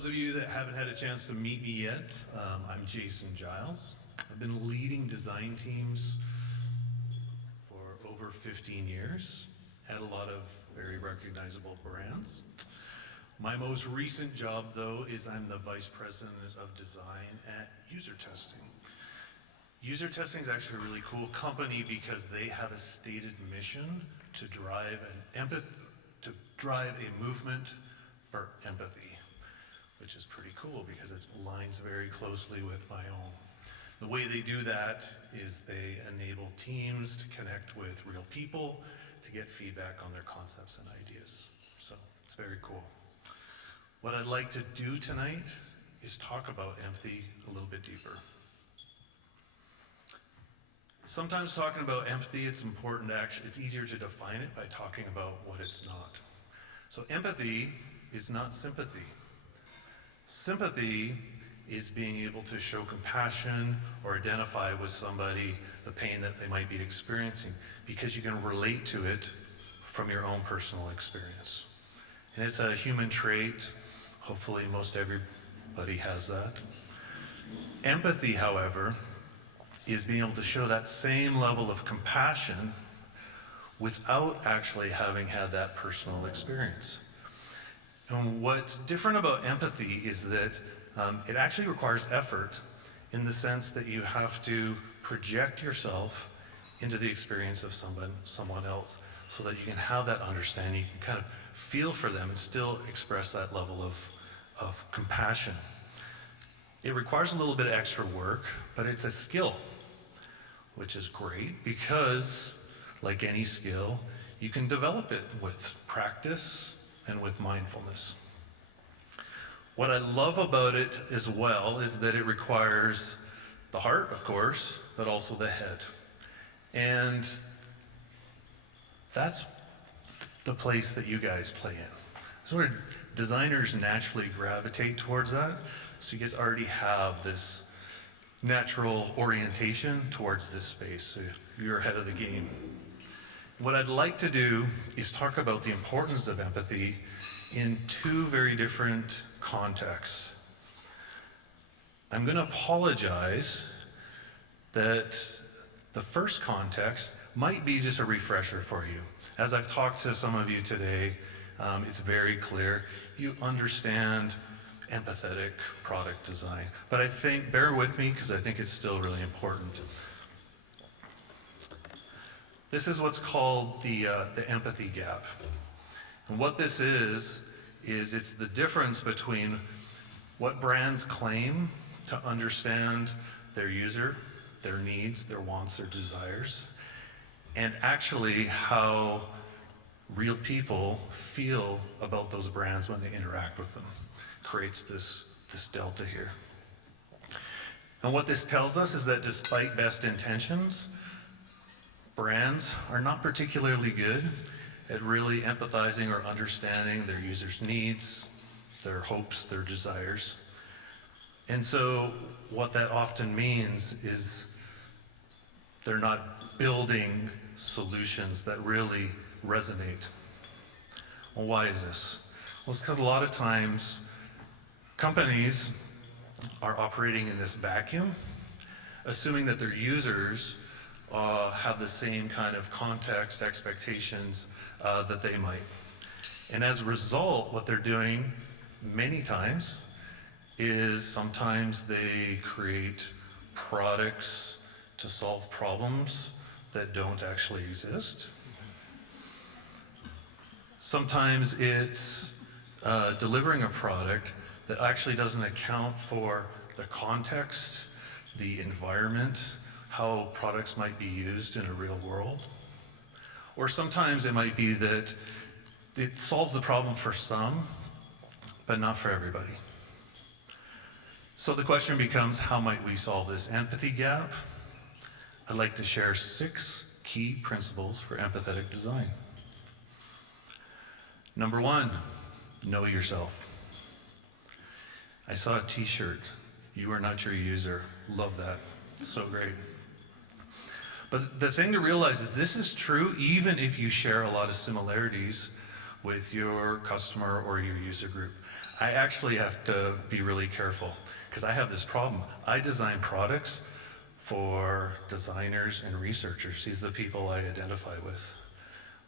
those of you that haven't had a chance to meet me yet, I'm Giles. I've been leading design teams for over 15 years at a lot of very recognizable brands. My most recent job, though, is I'm the Vice President of Design at User Testing. User Testing is actually a really cool company because they have a stated mission to drive a movement for empathy, which is pretty cool because it aligns very closely with my own. The way they do that is they enable teams to connect with real people to get feedback on their concepts and ideas. So it's very cool. What I'd like to do tonight is talk about empathy a little bit deeper. Sometimes talking about empathy, it's important it's easier to define it by talking about what it's not. So empathy is not sympathy. Sympathy is being able to show compassion or identify with somebody the pain that they might be experiencing because you can relate to it from your own personal experience. And it's a human trait. Hopefully most everybody has that. Empathy, however, is being able to show that same level of compassion without actually having had that personal experience. And what's different about empathy is that it actually requires effort in the sense that you have to project yourself into the experience of someone else so that you can have that understanding, you can kind of feel for them and still express that level of compassion. It requires a little bit of extra work, but it's a skill, which is great because, like any skill, you can develop it with practice and with mindfulness. What I love about it as well is that it requires the heart, of course, but also the head. And that's the place that you guys play in. Sort of designers naturally gravitate towards that. So you guys already have this natural orientation towards this space. So you're ahead of the game. What I'd like to do is talk about the importance of empathy in two very different contexts. I'm going to apologize that the first context might be just a refresher for you. As I've talked to some of you today, it's very clear you understand empathetic product design. But I think, bear with me, because I think it's still really important. This is what's called the empathy gap. And what this is it's the difference between what brands claim to understand their user, their needs, their wants, their desires, and actually how real people feel about those brands when they interact with them. Creates this delta here. And what this tells us is that despite best intentions, brands are not particularly good at really empathizing or understanding their users' needs, their hopes, their desires. And so what that often means is they're not building solutions that really resonate. Well, why is this? Well, it's because a lot of times companies are operating in this vacuum, assuming that their users have the same kind of context, expectations that they might. And as a result, what they're doing many times is sometimes they create products to solve problems that don't actually exist. Sometimes it's delivering a product that actually doesn't account for the context, the environment, how products might be used in a real world. Or sometimes it might be that it solves the problem for some, but not for everybody. So the question becomes, how might we solve this empathy gap? I'd like to share 6 key principles for empathetic design. Number 1, know yourself. I saw a t-shirt, "You are not your user." Love that, so great. But the thing to realize is this is true even if you share a lot of similarities with your customer or your user group. I actually have to be really careful because I have this problem. I design products for designers and researchers. These are the people I identify with.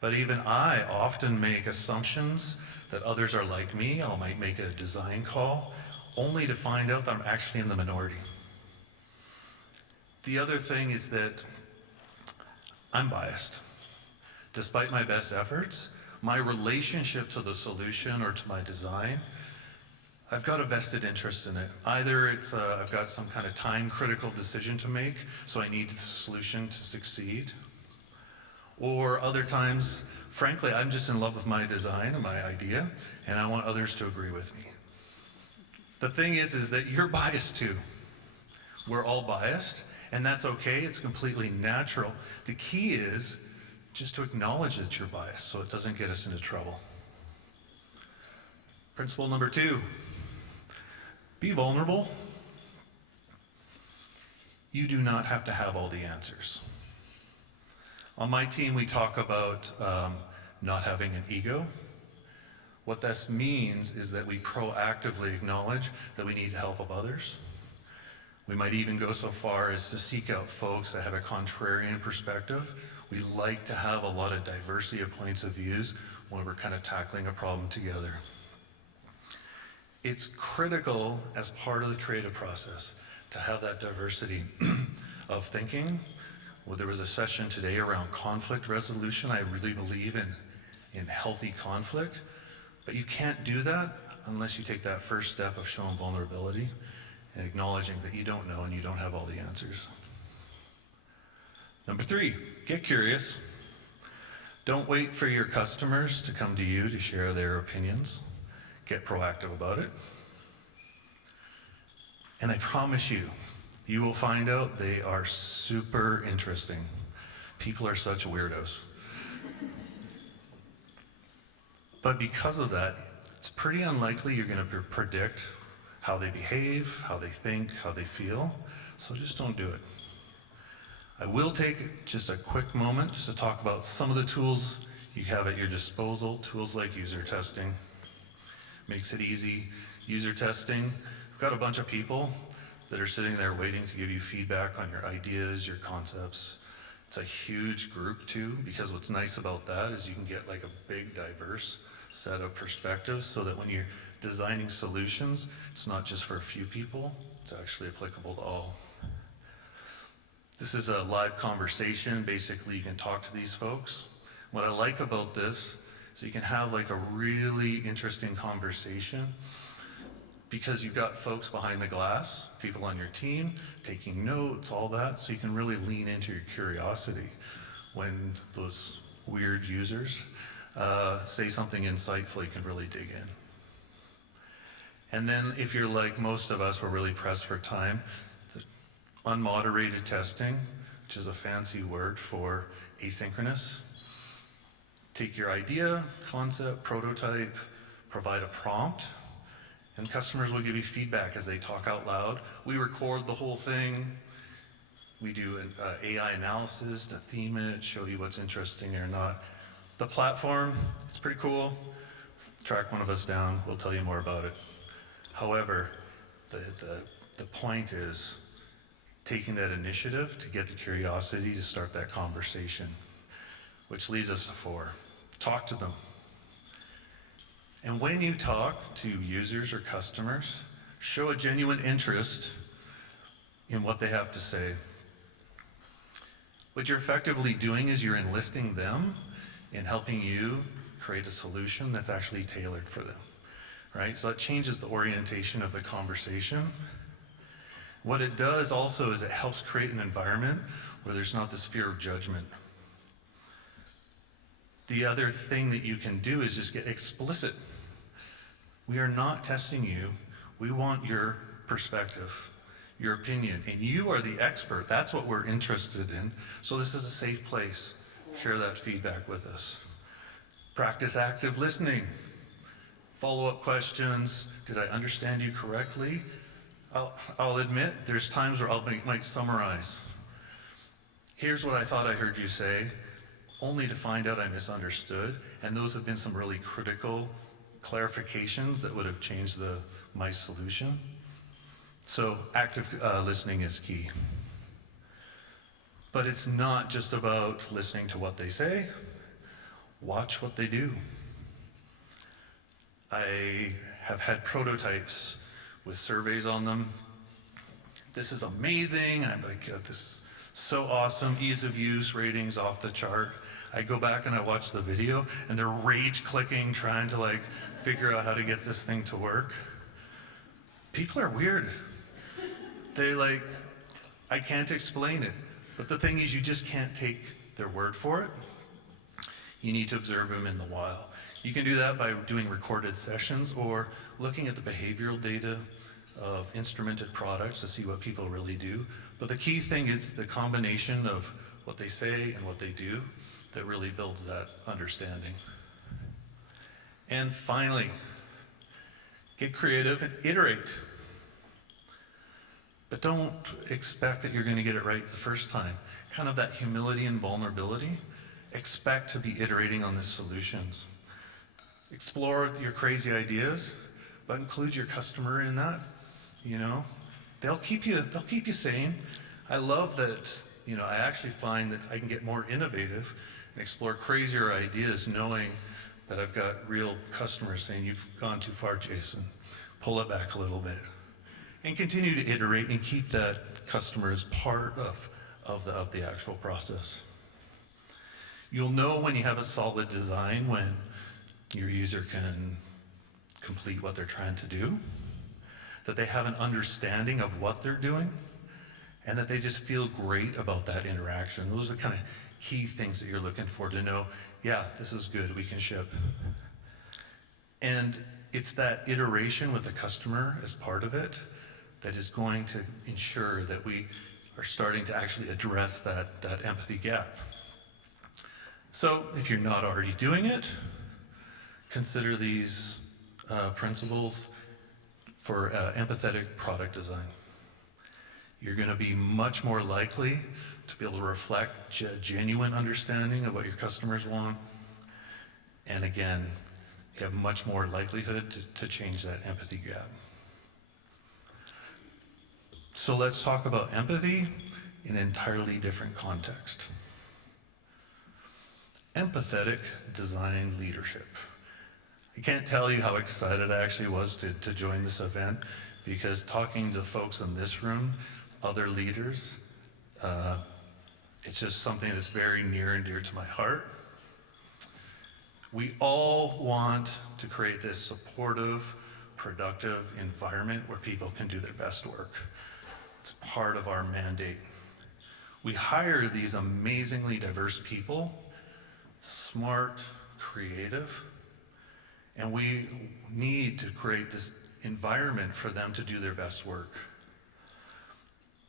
But even I often make assumptions that others are like me. I might make a design call only to find out that I'm actually in the minority. The other thing is that I'm biased. Despite my best efforts, my relationship to the solution or to my design, I've got a vested interest in it. Either it's I've got some kind of time-critical decision to make, so I need the solution to succeed. Or other times, frankly, I'm just in love with my design and my idea, and I want others to agree with me. The thing is that you're biased too. We're all biased, and that's okay. It's completely natural. The key is just to acknowledge that you're biased so it doesn't get us into trouble. Principle number 2, be vulnerable. You do not have to have all the answers. On my team, we talk about not having an ego. What this means is that we proactively acknowledge that we need the help of others. We might even go so far as to seek out folks that have a contrarian perspective. We like to have a lot of diversity of points of views when we're kind of tackling a problem together. It's critical as part of the creative process to have that diversity of thinking. Well, there was a session today around conflict resolution. I really believe in healthy conflict, but you can't do that unless you take that first step of showing vulnerability and acknowledging that you don't know and you don't have all the answers. Number 3, get curious. Don't wait for your customers to come to you to share their opinions. Get proactive about it. And I promise you, you will find out they are super interesting. People are such weirdos. But because of that, it's pretty unlikely you're going to predict how they behave, how they think, how they feel. So just don't do it. I will take just a quick moment just to talk about some of the tools you have at your disposal. Tools like user testing. Makes it easy. User testing, we've got a bunch of people that are sitting there waiting to give you feedback on your ideas, your concepts. It's a huge group too, because what's nice about that is you can get like a big diverse set of perspectives so that when you're designing solutions, it's not just for a few people, it's actually applicable to all. This is a live conversation. Basically, you can talk to these folks. What I like about this is you can have like a really interesting conversation because you've got folks behind the glass, people on your team, taking notes, all that, so you can really lean into your curiosity when those weird users say something insightful, you can really dig in. And then if you're like most of us, we're really pressed for time, the unmoderated testing, which is a fancy word for asynchronous. Take your idea, concept, prototype, provide a prompt, and customers will give you feedback as they talk out loud. We record the whole thing. We do an AI analysis to theme it, show you what's interesting or not. The platform, it's pretty cool. Track one of us down, we'll tell you more about it. However, the point is taking that initiative to get the curiosity to start that conversation, which leads us to 4. Talk to them. And when you talk to users or customers, show a genuine interest in what they have to say. What you're effectively doing is you're enlisting them in helping you create a solution that's actually tailored for them, right? So that changes the orientation of the conversation. What it does also is it helps create an environment where there's not this fear of judgment. The other thing that you can do is just get explicit. We are not testing you. We want your perspective, your opinion, and you are the expert. That's what we're interested in. So this is a safe place. Share that feedback with us. Practice active listening. Follow-up questions. Did I understand you correctly? I'll admit there's times where I might summarize. Here's what I thought I heard you say, only to find out I misunderstood. And those have been some really critical clarifications that would have changed my solution. So active listening is key. But it's not just about listening to what they say. Watch what they do. I have had prototypes with surveys on them. This is amazing. I'm like, this is so awesome. Ease of use, ratings off the chart. I go back and I watch the video and they're rage clicking, trying to like figure out how to get this thing to work. People are weird. They like, I can't explain it. But the thing is, you just can't take their word for it. You need to observe them in the wild. You can do that by doing recorded sessions or looking at the behavioral data of instrumented products to see what people really do. But the key thing is the combination of what they say and what they do that really builds that understanding. And finally, get creative and iterate. But don't expect that you're going to get it right the first time. Kind of that humility and vulnerability. Expect to be iterating on the solutions. Explore your crazy ideas, but include your customer in that. You know, they'll keep you sane. I love that, you know, I actually find that I can get more innovative and explore crazier ideas knowing that I've got real customers saying, "You've gone too far, Jason. Pull it back a little bit." And continue to iterate and keep that customer as part of the actual process. You'll know when you have a solid design, when your user can complete what they're trying to do, that they have an understanding of what they're doing, and that they just feel great about that interaction. Those are the kind of key things that you're looking for to know, yeah, this is good, we can ship. And it's that iteration with the customer as part of it that is going to ensure that we are starting to actually address that empathy gap. So if you're not already doing it, consider these principles for empathetic product design. You're going to be much more likely to be able to reflect genuine understanding of what your customers want. And again, you have much more likelihood to change that empathy gap. So let's talk about empathy in an entirely different context. Empathetic design leadership. I can't tell you how excited I actually was to join this event, because talking to folks in this room, other leaders, it's just something that's very near and dear to my heart. We all want to create this supportive, productive environment where people can do their best work. It's part of our mandate. We hire these amazingly diverse people, smart, creative, and we need to create this environment for them to do their best work.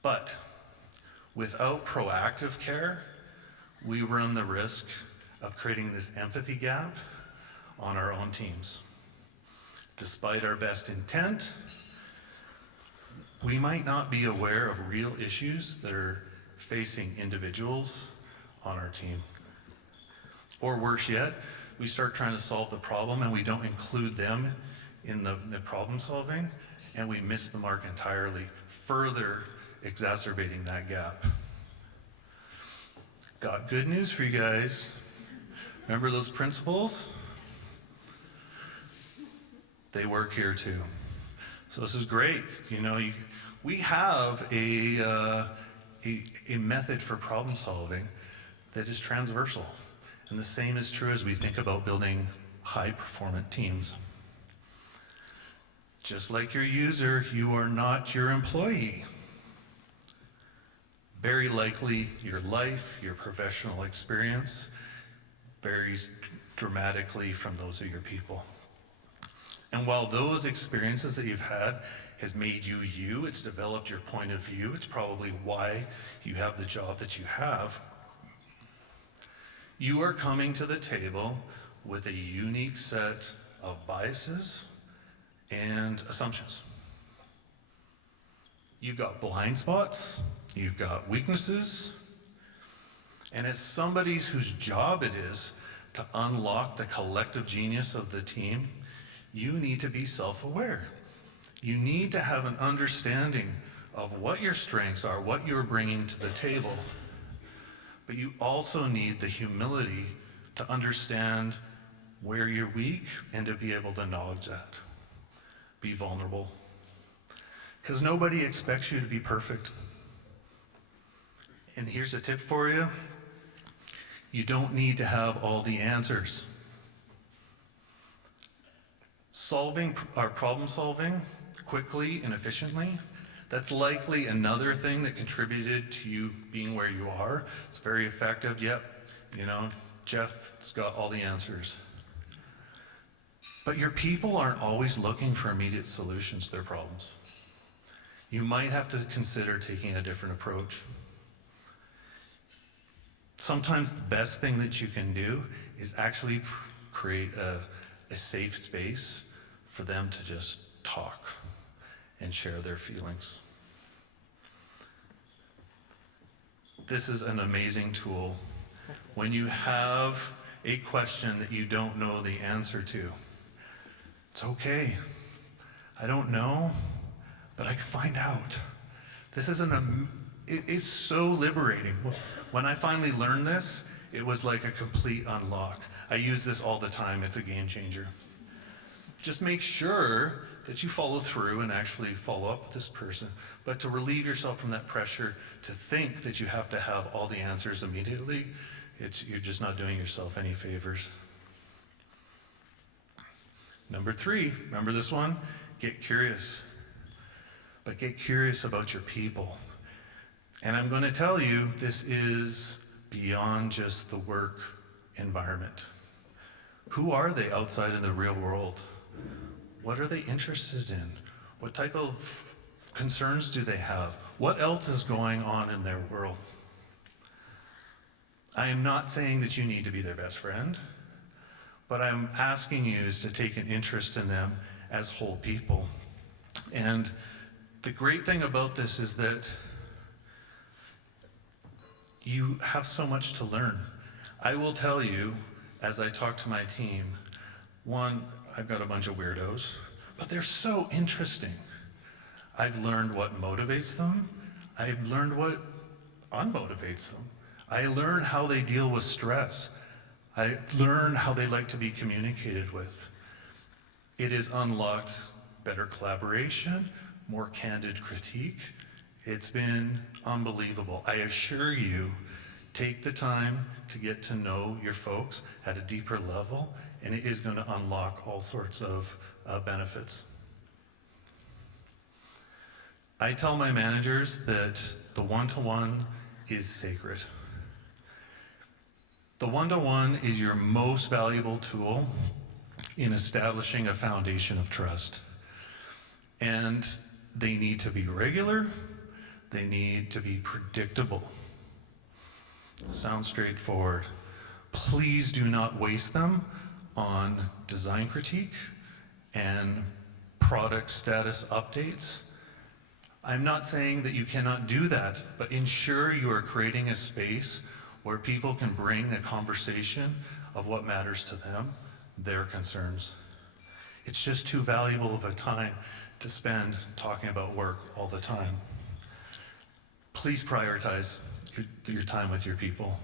But without proactive care, we run the risk of creating this empathy gap on our own teams. Despite our best intent, we might not be aware of real issues that are facing individuals on our team. Or worse yet, we start trying to solve the problem and we don't include them in the problem solving, and we miss the mark entirely, further exacerbating that gap. Got good news for you guys. Remember those principles? They work here too. So this is great. You know, we have a method for problem solving that is transversal. And the same is true as we think about building high-performant teams. Just like your user, you are not your employee. Very likely your life, your professional experience varies dramatically from those of your people. And while those experiences that you've had has made you you, it's developed your point of view, it's probably why you have the job that you have, you are coming to the table with a unique set of biases and assumptions. You've got blind spots, you've got weaknesses, and as somebody whose job it is to unlock the collective genius of the team, You need to be self-aware. You need to have an understanding of what your strengths are, what you're bringing to the table. But you also need the humility to understand where you're weak and to be able to acknowledge that. Be vulnerable. Because nobody expects you to be perfect. And here's a tip for you. You don't need to have all the answers. Problem solving quickly and efficiently, that's likely another thing that contributed to you being where you are. It's very effective. Yep, Jeff's got all the answers. But your people aren't always looking for immediate solutions to their problems. You might have to consider taking a different approach. Sometimes the best thing that you can do is actually create a safe space for them to just talk and share their feelings. This is an amazing tool. When you have a question that you don't know the answer to, it's okay. I don't know, but I can find out. This is it's so liberating. When I finally learned this, it was like a complete unlock. I use this all the time. It's a game changer. Just make sure that you follow through and actually follow up with this person, but to relieve yourself from that pressure to think that you have to have all the answers immediately, you're just not doing yourself any favors. Number 3, remember this one? Get curious. But get curious about your people. And I'm going to tell you, this is beyond just the work environment. Who are they outside in the real world? What are they interested in? What type of concerns do they have? What else is going on in their world? I am not saying that you need to be their best friend, but I'm asking you is to take an interest in them as whole people. And the great thing about this is that you have so much to learn. I will tell you, as I talk to my team, one, I've got a bunch of weirdos, but they're so interesting. I've learned what motivates them. I've learned what unmotivates them. I learned how they deal with stress. I learned how they like to be communicated with. It has unlocked better collaboration, more candid critique. It's been unbelievable. I assure you, take the time to get to know your folks at a deeper level, and it is going to unlock all sorts of benefits. I tell my managers that the one-to-one is sacred. The one-to-one is your most valuable tool in establishing a foundation of trust. And they need to be regular. They need to be predictable. Sounds straightforward. Please do not waste them on design critique and product status updates. I'm not saying that you cannot do that, but ensure you are creating a space where people can bring a conversation of what matters to them, their concerns. It's just too valuable of a time to spend talking about work all the time. Please prioritize your time with your people.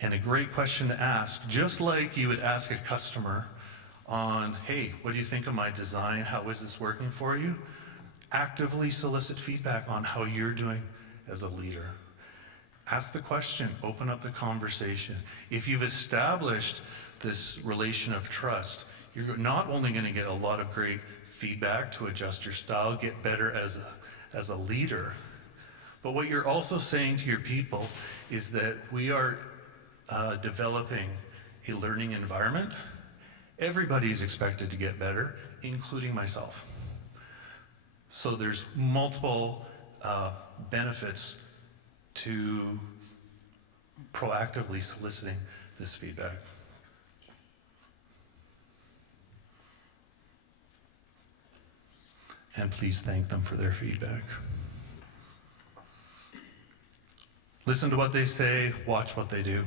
And a great question to ask, just like you would ask a customer on, hey, what do you think of my design? How is this working for you? Actively solicit feedback on how you're doing as a leader. Ask the question, open up the conversation. If you've established this relation of trust, you're not only going to get a lot of great feedback to adjust your style, get better as a leader, but what you're also saying to your people is that we are developing a learning environment. Everybody is expected to get better, including myself. So there's multiple benefits to proactively soliciting this feedback. And please thank them for their feedback. Listen to what they say, watch what they do.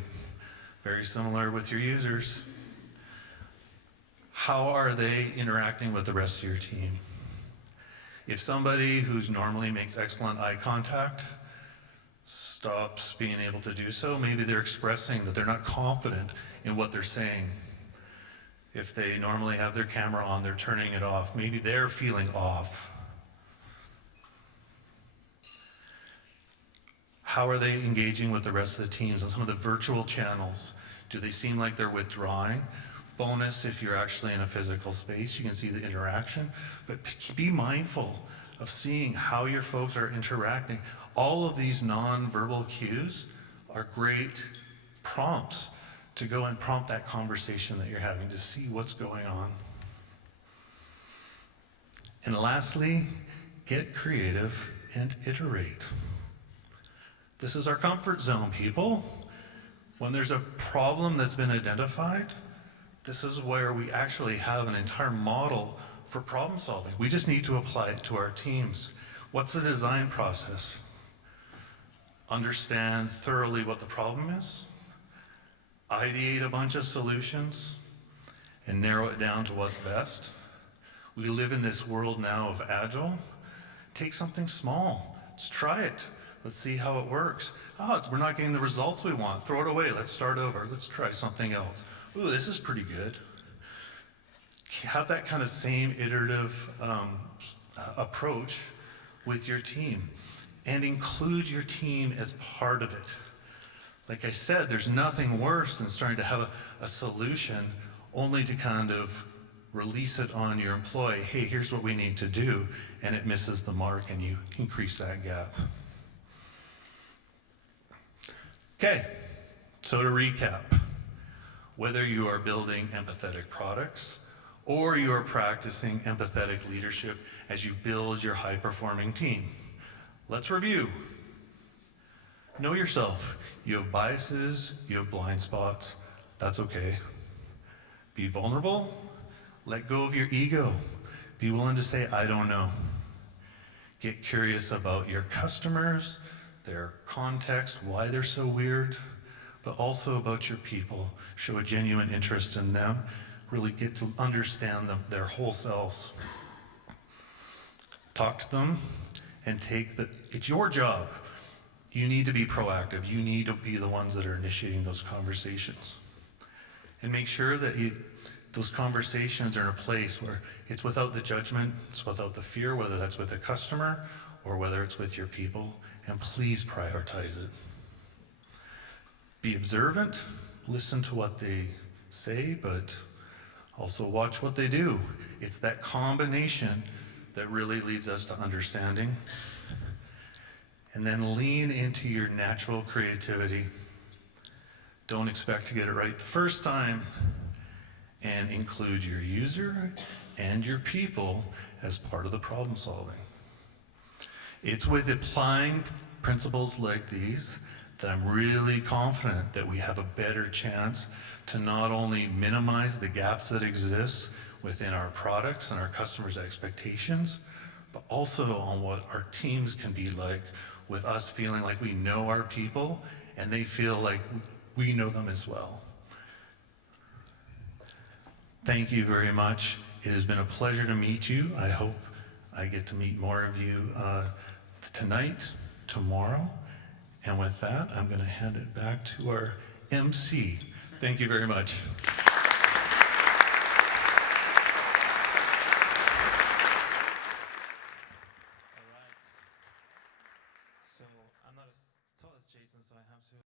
Very similar with your users. How are they interacting with the rest of your team? If somebody who's normally makes excellent eye contact stops being able to do so, maybe they're expressing that they're not confident in what they're saying. If they normally have their camera on, they're turning it off. Maybe they're feeling off. How are they engaging with the rest of the teams on some of the virtual channels? Do they seem like they're withdrawing? Bonus, if you're actually in a physical space, you can see the interaction, but be mindful of seeing how your folks are interacting. All of these non-verbal cues are great prompts to go and prompt that conversation that you're having to see what's going on. And lastly, get creative and iterate. This is our comfort zone, people. When there's a problem that's been identified, this is where we actually have an entire model for problem solving. We just need to apply it to our teams. What's the design process? Understand thoroughly what the problem is, ideate a bunch of solutions, and narrow it down to what's best. We live in this world now of agile. Take something small. Let's try it. Let's see how it works. We're not getting the results we want. Throw it away. Let's start over. Let's try something else. Ooh, this is pretty good. Have that kind of same iterative approach with your team, and include your team as part of it. Like I said, there's nothing worse than starting to have a solution only to kind of release it on your employee. Hey, here's what we need to do, and it misses the mark and you increase that gap. Okay, so to recap, whether you are building empathetic products or you are practicing empathetic leadership as you build your high-performing team, let's review. Know yourself. You have biases, you have blind spots. That's okay. Be vulnerable. Let go of your ego. Be willing to say, I don't know. Get curious about your customers, their context, why they're so weird, but also about your people. Show a genuine interest in them. Really get to understand them, their whole selves. Talk to them and it's your job. You need to be proactive. You need to be the ones that are initiating those conversations. And make sure that those conversations are in a place where it's without the judgment, it's without the fear, whether that's with the customer or whether it's with your people, and please prioritize it. Be observant, listen to what they say, but also watch what they do. It's that combination that really leads us to understanding. And then lean into your natural creativity. Don't expect to get it right the first time, and include your user and your people as part of the problem solving. It's with applying principles like these that I'm really confident that we have a better chance to not only minimize the gaps that exist within our products and our customers' expectations, but also on what our teams can be like, with us feeling like we know our people and they feel like we know them as well. Thank you very much. It has been a pleasure to meet you. I hope I get to meet more of you tonight, tomorrow. And with that, I'm going to hand it back to our MC. Thank you very much. So I'm not as tall as Jason, so I have to